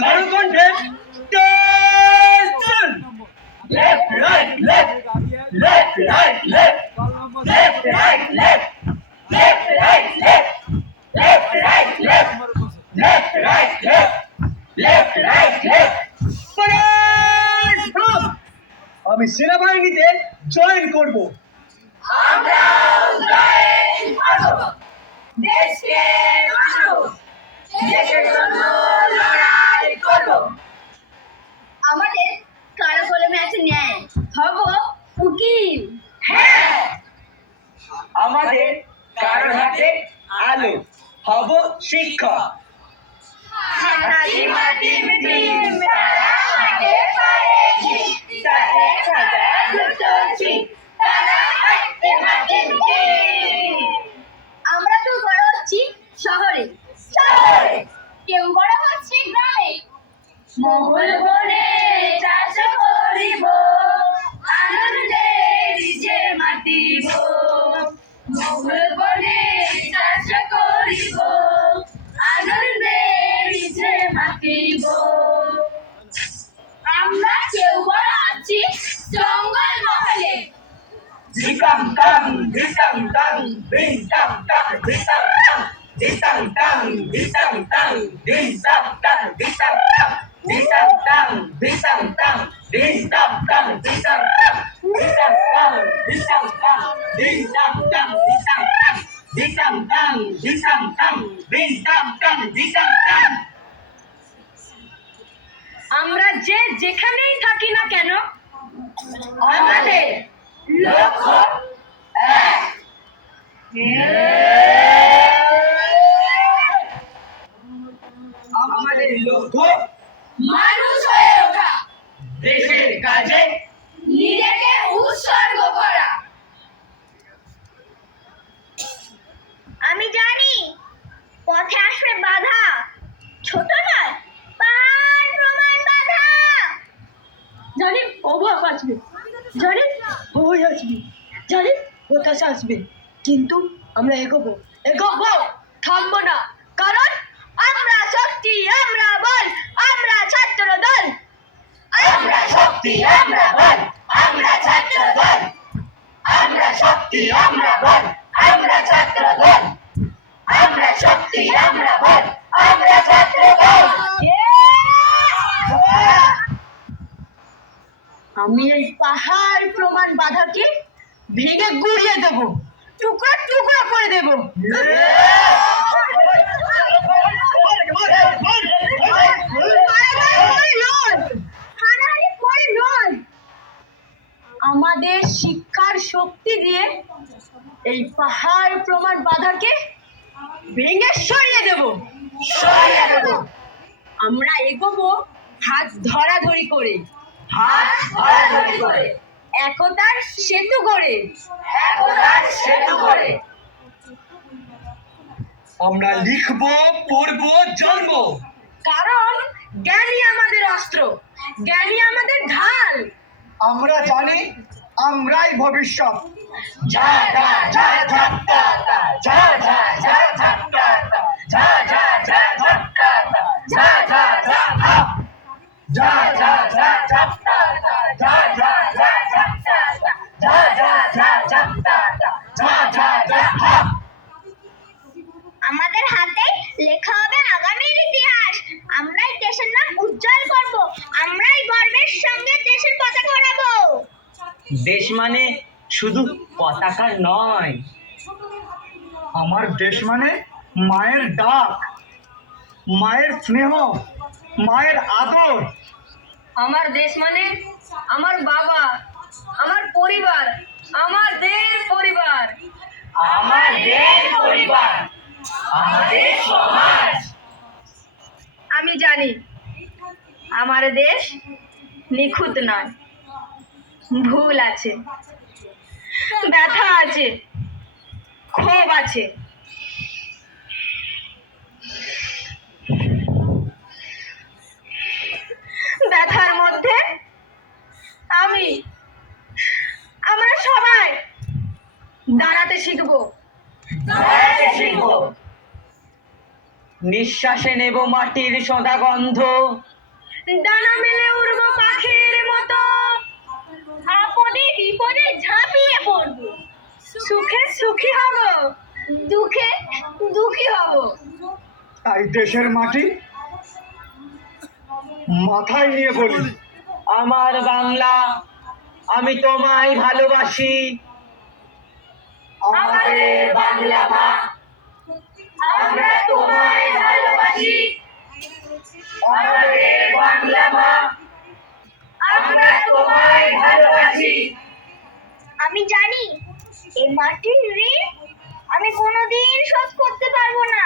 কারো কণ্ঠে tension. Left right left, left right left, left right left, left right left, left right left, left right left, left right left. আমি সেনাবাহিনীতে join করব। আমরাও join করব। দেশকে বাঁচাবো, দেশের জন্য লড়াই করব। আমাদের কারো কলমে আছে ন্যায়, হব উকিল। হ্যাঁ, আমাদের কারো হাতে আলো, হব শিক্ষক। হাতি মাটি টিম তারা হাতে পারেনি, তাদের সাজা লুটোছি তারা হাতে মাটি টিম। আমরা তো বড় হচ্ছি শহরে, শহরে কেউ বড় হচ্ছে গ্রামে। মঙ্গল বনে চাষ করিব, আনন্দে দিছে মাতিব। মঙ্গল বনে চাষ করিব, আনন্দে দিছে মাতিব। আমরা কেউ বড় হচ্ছি জঙ্গল মহলে। ধিকাম টাং ধিকাম টাং ধিং টাং টাং ধিকাম টাং ধিকাম টাং ধিকাম টাং ধিং টাং টাং ধিকাম টাং ধিকাম টাং ধিকাম টাং ধিং টাং টাং ধিকাম টাং ধিকাম টাং ধিকাম টাং ধিং টাং টাং ধিকাম টাং ধিকাম টাং ধিকাম টাং ধিং টাং টাং ধিকাম টাং। আমরা যে যেখানেই থাকি না কেন, আমাদের লক্ষ্য এক। আমাদের লক্ষ্য মানুষ হয়ে ওঠা, দেশের কাজে নিজেকে উৎসর্গ করা। আমি জানি পথে আসবে বাধা, ছোট নয় পাহাড় প্রমাণ বাধা। জানি অভাব আসবে, জানি ভয় আসবে, জানি হতাশা আসবে, কিন্তু আমরা এগোবো, এগোবো, থামবো না, কারণ আমরা শক্তি, আমরা বল, আমরা ছাত্র দল। আমরা শক্তি, আমরা বল, আমরা ছাত্র দল। আমরা শক্তি, আমরা বল, আমরা ছাত্র দল। আমরা শক্তি, আমরা বল, আমরা ছাত্র দল। আমি এই পাহাড় প্রমাণ বাধাকে ভেঙে গুড়িয়ে দেবো, টুকরো টুকরো করে দেবো। হানাহানি করে নয়, আমাদের শিক্ষার শক্তি দিয়ে এই পাহাড় প্রমাণ বাধাকে ভেঙে সরিয়ে দেব, সরিয়ে দেব। আমরা এগোবো হাত ধরাধরি করে, হাত ধরাধরি করে, একতার সেতু গড়ে, একতার সেতু করে। আমরা লিখবো, পড়বো, জানবো। কারণ জ্ঞানই আমাদের অস্ত্র, জ্ঞানই আমাদের ঢাল। আমরা জানি আমরাই ভবিষ্যৎ। যা যা যা ঝাপটা তা, যা যা যা ঝাপটা তা, যা যা যা ঝাপটা তা, যা যা যা হা, যা যা যা ঝাপটা তা, যা যা যা ঝাপটা তা, যা যা যা ঝাপটা তা, যা যা যা হা। আমাদের হাতে লেখা হবে আগামীর ইতিহাস। আমরাই দেশের নাম উজ্জ্বল করব, আমরাই গর্বের সঙ্গে দেশের পতাকা ওড়াবো। দেশ মানে শুধু পতাকা নয়, আমার দেশ মানে মায়ের ডাক, মায়ের স্নেহ, মায়ের আদর। আমার দেশ মানে আমার বাবা, আমার পরিবার, আমাদের পরিবার, আমাদের পরিবার, আমাদের সমাজ। আমি জানি আমার দেশ নিখুঁত নয়, ভুল আছে, ব্যথা আছে, ক্ষোভ আছে। ব্যথার মধ্যে আমরা সবাই দাঁড়াতে শিখবো, দাঁড়াতে শিখবো। নিঃশ্বাসে নেব মাটির সদা গন্ধ, ডানা মেলে উড়বো পাখির মতো, আপদে বিপদে ঝাঁপিয়ে পড়বো, সুখে সুখী হব, দুঃখে দুঃখী হব। তাই দেশের মাটি মাথায় নিয়ে বলি, আমার বাংলা আমি তোমায় ভালোবাসি। আমাদের বাংলা মা, আমরা তোমায় ভালোবাসি। আমাদের বাংলা মা, আমরা তোমায় ভালোবাসি। আমি জানি এই মাটির ঋণ আমি কোনোদিন শোধ করতে পারবো না।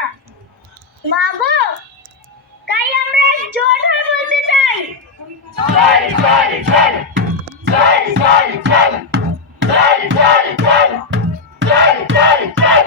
মা গো, তাই আমরা জোট হয়ে বলতে চাই, চল চল চল চল চল চল চল চল চল চল চল চল।